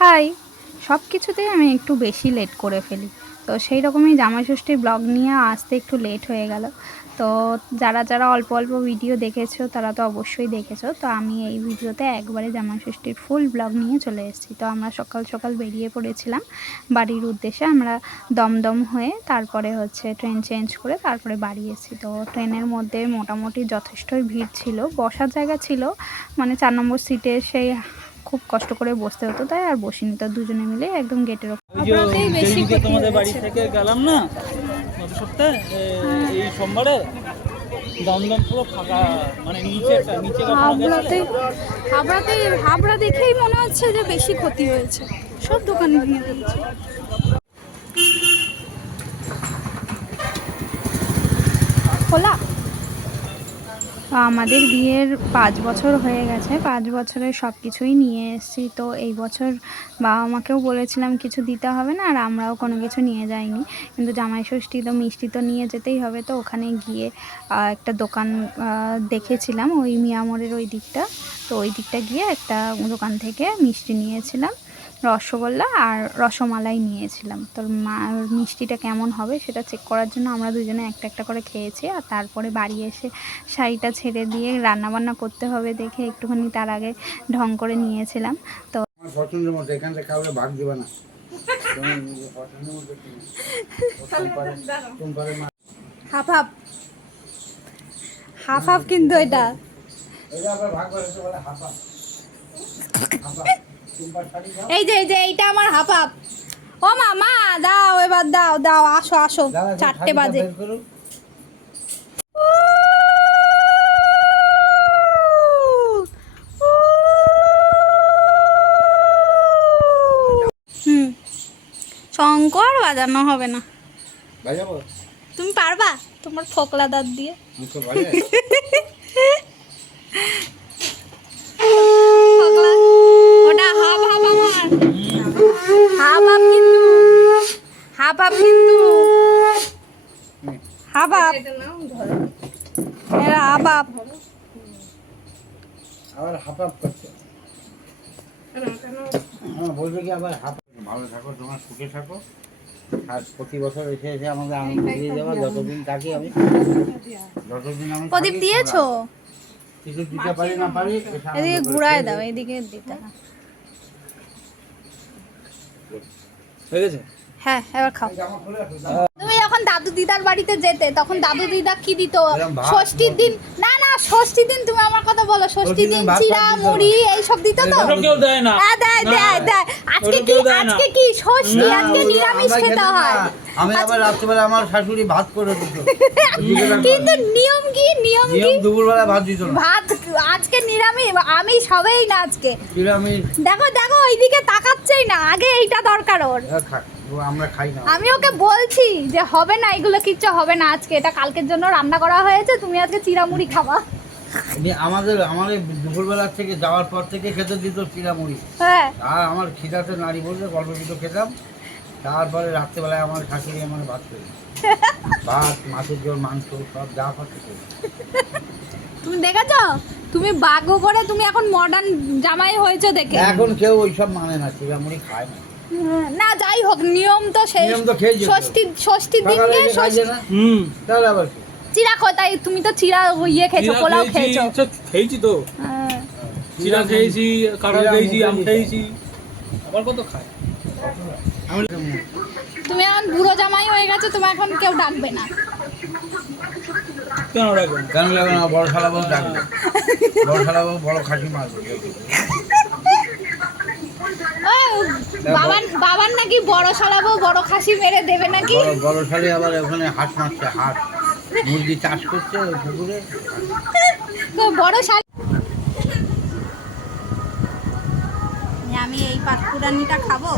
High, সব কিছুতেই আমি একটু বেশি লেট করে ফেলি। তো সেই রকমই জামাইষষ্ঠীর ব্লগ নিয়ে আসতে একটু লেট হয়ে গেল। তো যারা অল্প অল্প ভিডিও দেখেছো তারা তো অবশ্যই দেখেছো। তো আমি এই ভিডিওতে একবারে জামাইষষ্ঠীর ফুল ব্লগ নিয়ে চলে এসেছি। তো আমরা সকাল সকাল বেরিয়ে পড়েছিলাম বাড়ির উদ্দেশ্যে। আমরা দমদম হয়ে তারপরে ট্রেন চেঞ্জ করে তারপরে বাড়ি এসেছি। তো ট্রেনের মধ্যে মোটামুটি যথেষ্টই ভিড় ছিল, বসার জায়গা ছিল, মানে 4 নম্বর সিটে সেই খুব কষ্ট করে বসতে হতো, তাই আর বসিনি। তো দুজনে মিলে একদম গেটের ওপরেই বেশি তোমাদের বাড়ি থেকে গেলাম না গত সপ্তাহে, এই সোমবারে দমদম পুরো ফাঁকা, মানে নিচে হাবড়া দেখেই মনে হচ্ছে যে বেশি ক্ষতি হয়েছে, সব দোকানে ভেঙে দিয়েছে। খোলা। আমাদের বিয়ের 5 বছর হয়ে গেছে, 5 বছরের সব কিছুই নিয়ে এসেছি। তো এই বছর বাবা মাকেও বলেছিলাম কিছু দিতে হবে না, আর আমরাও কোনো কিছু নিয়ে যাইনি। কিন্তু জামাইষষ্ঠী তো মিষ্টি তো নিয়ে যেতেই হবে। তো ওখানে গিয়ে একটা দোকান দেখেছিলাম ওই মিয়ামোড়ের ওই দিকটা। তো ওই দিকটা গিয়ে একটা দোকান থেকে মিষ্টি নিয়েছিলাম, রসগোল্লা আর রসমালাই নিয়েছিলাম। তো মিষ্টিটা কেমন হবে সেটা চেক করার জন্য আমরা দুজনে একটা একটা করে খেয়েছি। আর তারপরে বাড়ি এসে শাড়িটা ছেড়ে দিয়ে রান্নাবান্না করতে হবে দেখে একটুখানি তার আগে ঢং করে নিয়েছিলাম। তো পছন্দের মতো এখান থেকে কাউকে ভাগ দিবে না। হাফ হাফ হাফ হাফ, কিন্তু এটা এই যে এইটা আমার হাফ হাফ। ও মামা দাও, এবার দাও দাও, আসো আসো, 4টে বাজে। শঙ্কর বাজানো হবে না, তুমি পারবা তোমার ফোকলা দাঁত দিয়ে? ওটা হাফ হাফ, আমার হাফ হাফ, কিন্তু হাফ হাফ, কিন্তু হাফ হাফ, এরা হাফ হাফ। আবার হাফ হাফ করছে, বলবে কি আবার হাফ। ভালো থাকো, তোমার সুখে থাকো, আর প্রতি বছর এসে এসে আমাকে আনন্দ দিয়ে দেওয়া। যতদিন থাকি আমি, যতদিন আমি প্রদীপ দিয়েছো? কিছু দিতে পারি না পারি, এদিকে ঘুরায় দাও, এদিকে দিতে না। হয়ে গেছে। হ্যাঁ, এবার খাও। তুমি যখন দাদু দিদার বাড়িতে যেতে তখন দাদু দিদা কি দিত ষষ্ঠীর দিন? না না, ষষ্ঠীর দিন তুমি আমার কথা বলো। ষষ্ঠীর দিন চিড়া মুড়ি এইসব দিত তো? কেউ দেয় না। দেয় দেয় দেয়। আজকে কি ষষ্ঠী? আজকে নিরামিষ খেতে হয়। আমি আবার রাত্রিবেলা আমার শাশুড়ি ভাত করে দিত। কিন্তু নিয়ম কি? দুপুরবেলা ভাত দিত না। ভাত আজকে নিরামিষ, আমি সবেই না আজকে। নিরামিষ। দেখো দেখো, ওইদিকে তাকাচ্ছেই না, আগে এইটা দরকার ওর। আমরা খাই না। আমি ওকে বলছি যে হবে না, এগুলো কিচ্ছু হবে না আজকে, এটা কালকের জন্য রান্না করা হয়েছে, তুমি আজকে চিড়ামুড়ি খাবা। আমাদের দুপুরবেলা থেকে যাওয়ার পর থেকে খেতে দিত চিড়ামুড়ি। হ্যাঁ, আর আমার খিদাতে নাড়ি বলতে গল্প কিছু খেতাম। তারপরে রাত্রেবেলায় আমার শাশুড়ি আমার ভাত করে ভাত, মাছের ঝোল, মাংস সব যা করতে। তুমি দেখেছো, তুমি বাগো করে তুমি এখন মডার্ন জামাই হয়েছো দেখে। এখন কেউ ওইসব মানে না, চিড়ামুড়ি খায় না। না যাই হোক, নিয়ম তো সেই। ষষ্ঠীর দিনকে তাহলে আবার কি চিড়া তাই তুমি তো চিড়া খেয়েছো, পোলাও খেয়েছো। খেয়েছি তো, চিড়া খেয়েছি, কাঁঠাল খেয়েছি, আম খেয়েছি, আবার কত খায়। তুমি এখন বুড়ো জামাই হয়ে গেছো, তোমার এখন কেউ ডাকবে না। কেন ডাকবে? কেন লাগবে না? বড় শালাবাবু ডাকবে, বড় শালাবাবু বড় খাসি মারবে। বাবার নাকি বড় শালাবো বড় খাসি মেরে দেবে নাকি? বড় শালি আবার ওখানে হাঁস মারছে, হাঁস মুরগি চাষ করছে ওই পুকুরে। বড় শালি। আমি এই পাতকুড়ানিটা খাবো।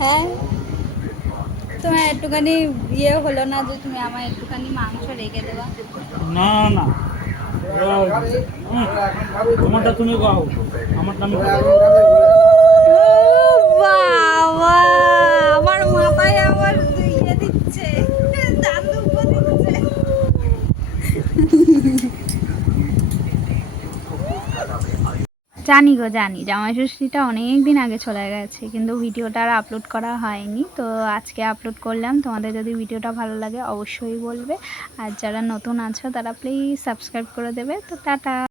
হ্যাঁ, তোমার একটুখানি হলো না যে তুমি আমার একটুখানি মাংস রেখে দেবা? না না, তোমারটা তুমি খাও, আমারটা আমি খাবো। বাবা, আমার মাথায় আবার দিচ্ছে, দাদুকে দিচ্ছে। জানি গো, জানি জামাই ষষ্ঠীটা অনেক দিন আগে চলে গেছে, কিন্তু ভিডিওটা আর আপলোড করা হয়নি। তো আজকে আপলোড করলাম। তোমাদের যদি ভিডিওটা ভালো লাগে অবশ্যই বলবে, আর যারা নতুন আছো তারা প্লিজ সাবস্ক্রাইব করে দেবে। তো টাটা।